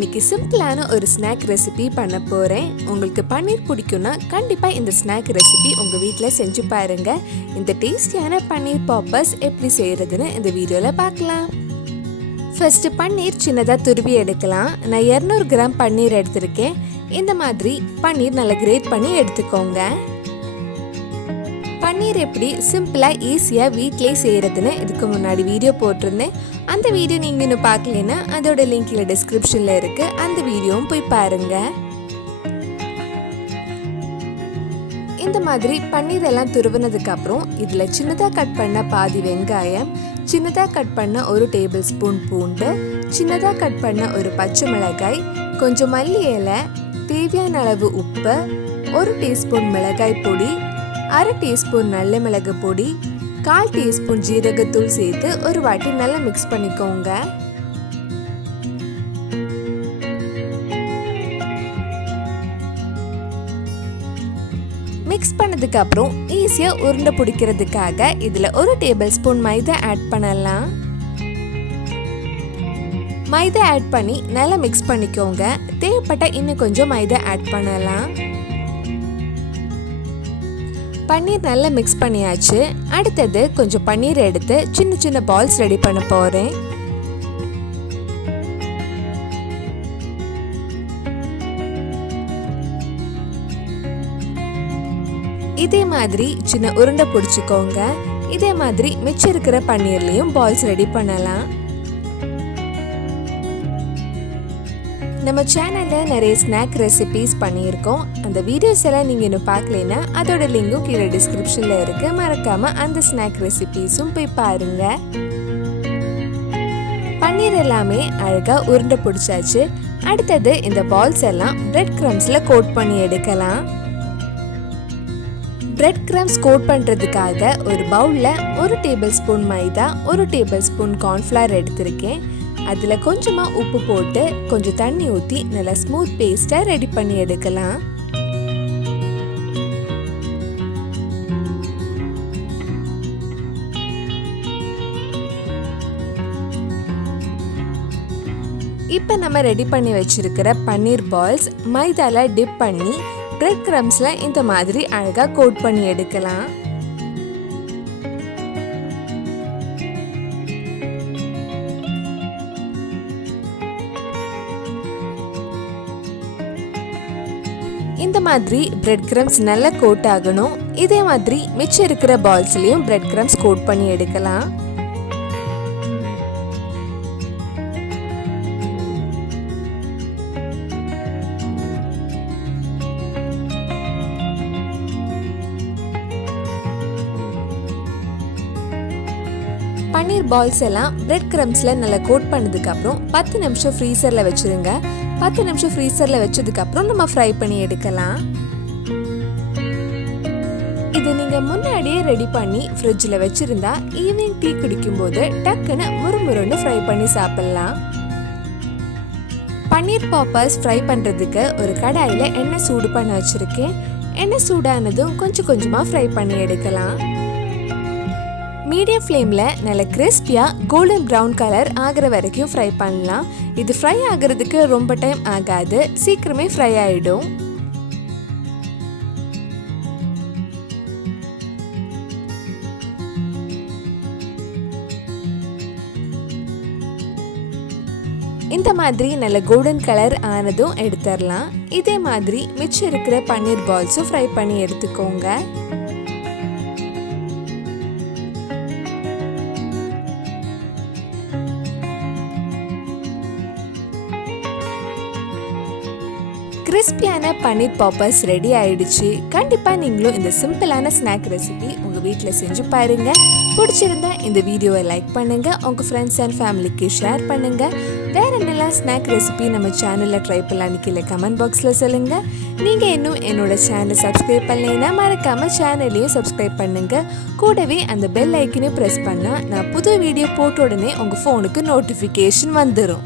இன்னைக்கு சிம்பிளான ஒரு ஸ்நாக் ரெசிபி பண்ண போறேன். உங்களுக்கு பன்னீர் பிடிக்கும்னா கண்டிப்பா இந்த ஸ்நாக் ரெசிபி உங்க வீட்ல செஞ்சு பாருங்க. இந்த டேஸ்டியான பன்னீர் பாப்பர்ஸ் எப்படி செய்யறதுன்னு இந்த வீடியோல பார்க்கலாம். ஃபர்ஸ்ட் பன்னீர் சின்னதா துருவி எடுக்கலாம். நான் 200 கிராம் பன்னீர் எடுத்திருக்கேன். இந்த மாதிரி பன்னீர் நல்லா கிரேட் பண்ணி எடுத்துக்கோங்க. பன்னீர் எப்படி சிம்பிளா ஈஸியா வீட்லயே செய்யறதுன்னு இதுக்கு முன்னாடி வீடியோ போட்டிருந்தேன். அந்த வீடியோ நீங்க இன்னும் பார்க்கலனா அதோட லிங்க் கீழ டிஸ்கிரிப்ஷன்ல இருக்கு. அந்த வீடியோவும் போய் பாருங்க. இந்த மாதிரி பன்னீர் எல்லாம் துருவினதுக்கு அப்புறம் இதுல சின்னதா கட் பண்ண பாதி வெங்காயம், சின்னதா கட் பண்ண 1 டேபிள் ஸ்பூன் பூண்டு, சின்னதா கட் பண்ண ஒரு பச்சை மிளகாய், கொஞ்சம் மல்லி இலை, தேவையான அளவு உப்பு, 1 டீஸ்பூன் மிளகாய் பொடி, 1/2 டீஸ்பூன் நல்ல மிளகு பொடி, 1/4 டீஸ்பூன் ஜீரகத்தூள் சேர்த்து ஒரு வாட்டி நல்லா மிக்ஸ் பண்ணிக்கோங்க. மிக்ஸ் பண்ணதுக்கு அப்புறம் ஈஸியா உருண்டை பிடிக்கிறதுக்காக இதுல 1 டேபிள் ஸ்பூன் மைதா ஆட் பண்ணலாம். மைதா ஆட் பண்ணி நல்லா மிக்ஸ் பண்ணிக்கோங்க. தேவைப்பட்ட இன்னும் கொஞ்சம் மைதா ஆட் பண்ணலாம். பன்னீர் நல்லா மிக்ஸ் பண்ணியாச்சு. அடுத்தது கொஞ்சம் பன்னீர் எடுத்து சின்ன சின்ன பால்ஸ் ரெடி பண்ண போறேன். இதே மாதிரி சின்ன உருண்டை பிடிச்சுக்கோங்க. இதே மாதிரி மிச்சம் இருக்கிற பன்னீர்லயும் பால்ஸ் ரெடி பண்ணலாம். நம்ம சேனல்ல நிறைய ஸ்நாக் ரெசிபிஸ் பண்ணியிருக்கோம். அந்த வீடியோஸ் எல்லாம் நீங்க இன்னும் பார்க்கலனா அதோட லிங்கும் கீழே டிஸ்கிரிப்ஷன்ல இருக்கு. மறக்காம அந்த ஸ்நாக் ரெசிபிஸும் போய் பாருங்க. பன்னீர் எல்லாமே அழகா உருண்டை பிடிச்சாச்சு. அடுத்தது இந்த பால்ஸ் எல்லாம் பிரெட் கிரம்ஸ்ல கோட் பண்ணி எடுக்கலாம். பிரெட் கிரம்ஸ் கோட் பண்றதுக்காக ஒரு பவுல்ல 1 டேபிள் ஸ்பூன் மைதா, 1 டேபிள் ஸ்பூன் கார்ன்ஃப்ளவர் எடுத்திருக்கேன். அதுல கொஞ்சமா உப்பு போட்டு கொஞ்சம் தண்ணி ஊத்தி நல்லா ஸ்மூத் பேஸ்டா ரெடி பண்ணி எடுக்கலாம். இப்ப நம்ம ரெடி பண்ணி வச்சிருக்கிற பன்னீர் பால்ஸ் மைதால டிப் பண்ணி பிரெட் கிரம்ஸ்ல இந்த மாதிரி அழகா கோட் பண்ணி எடுக்கலாம். இந்த மாதிரி பிரெட் கிரம்ஸ் நல்லா கோட் ஆகணும். இதே மாதிரி மிச்சம் இருக்கிற பால்ஸ்லயும் பிரெட் கிரம்ஸ் கோட் பண்ணி எடுக்கலாம். பன்னீர் பால்ஸ் எல்லாம் பிரெட் கிரம்ஸ்ல நல்லா கோட் பண்ணதுக்கு அப்புறம் 10 நிமிஷம் ஃப்ரீசர்ல வச்சிருங்க. 10 நிமிஷம் ஃப்ரீசர்ல வச்சதுக்கு அப்புறம் நம்ம ஃப்ரை பண்ணி எடுக்கலாம். இது நீங்க முன்னாடியே ரெடி பண்ணி ஃப்ரிட்ஜ்ல வச்சிருந்தா ஈவினிங் டீ குடிக்கும்போது டக்குன்னு முறுமுறுன்னு ஃப்ரை பண்ணி சாப்பிடலாம். பன்னீர் பாப்பர்ஸ் ஃப்ரை பண்றதுக்கு ஒரு கடாயில எண்ணெய் சூடு பண்ண வச்சிருக்கேன். எண்ணெய் சூடானதும் கொஞ்சம் கொஞ்சமா ஃப்ரை பண்ணி எடுக்கலாம். மீடியம் ஃப்ளேம்ல நல்ல கிறிஸ்பியா கோல்டன் ப்ரௌன் கலர் ஆகிற வரைக்கும் ஃப்ரை பண்ணலாம். இது ஃப்ரை ஆகிறதுக்கு ரொம்ப டைம் ஆகாது, சீக்கிரமே ஃப்ரை ஆயிடும். இந்த மாதிரி நல்ல கோல்டன் கலர் ஆனதும் எடுத்துடலாம். இதே மாதிரி மிச்சம் இருக்கிற பன்னீர் பால்ஸும் ஃப்ரை பண்ணி எடுத்துக்கோங்க. கிறிஸ்பியான பன்னீர் பாப்பர்ஸ் ரெடி ஆயிடுச்சு. கண்டிப்பா நீங்களும் இந்த சிம்பிளான ஸ்நாக் ரெசிபி உங்க வீட்டில் செஞ்சு பாருங்க. பிடிச்சிருந்தா இந்த வீடியோவை லைக் பண்ணுங்க, உங்க ஃப்ரெண்ட்ஸ் அண்ட் ஃபேமிலிக்கு ஷேர் பண்ணுங்க. வேற என்னெல்லாம் ஸ்நாக் ரெசிபி நம்ம சேனல்ல ட்ரை பண்ணலான்னு கீழே கமெண்ட் பாக்ஸ்ல சொல்லுங்க. நீங்க இன்னும் என்னோட சேனலை சப்ஸ்கிரைப் பண்ணலைன்னா மறக்காம சேனலையும் சப்ஸ்கிரைப் பண்ணுங்க. கூடவே அந்த பெல் ஐக்கனையும் பிரஸ் பண்ணா நான் புது வீடியோ போட்ட உடனே உங்க போனுக்கு நோட்டிஃபிகேஷன் வந்துடும்.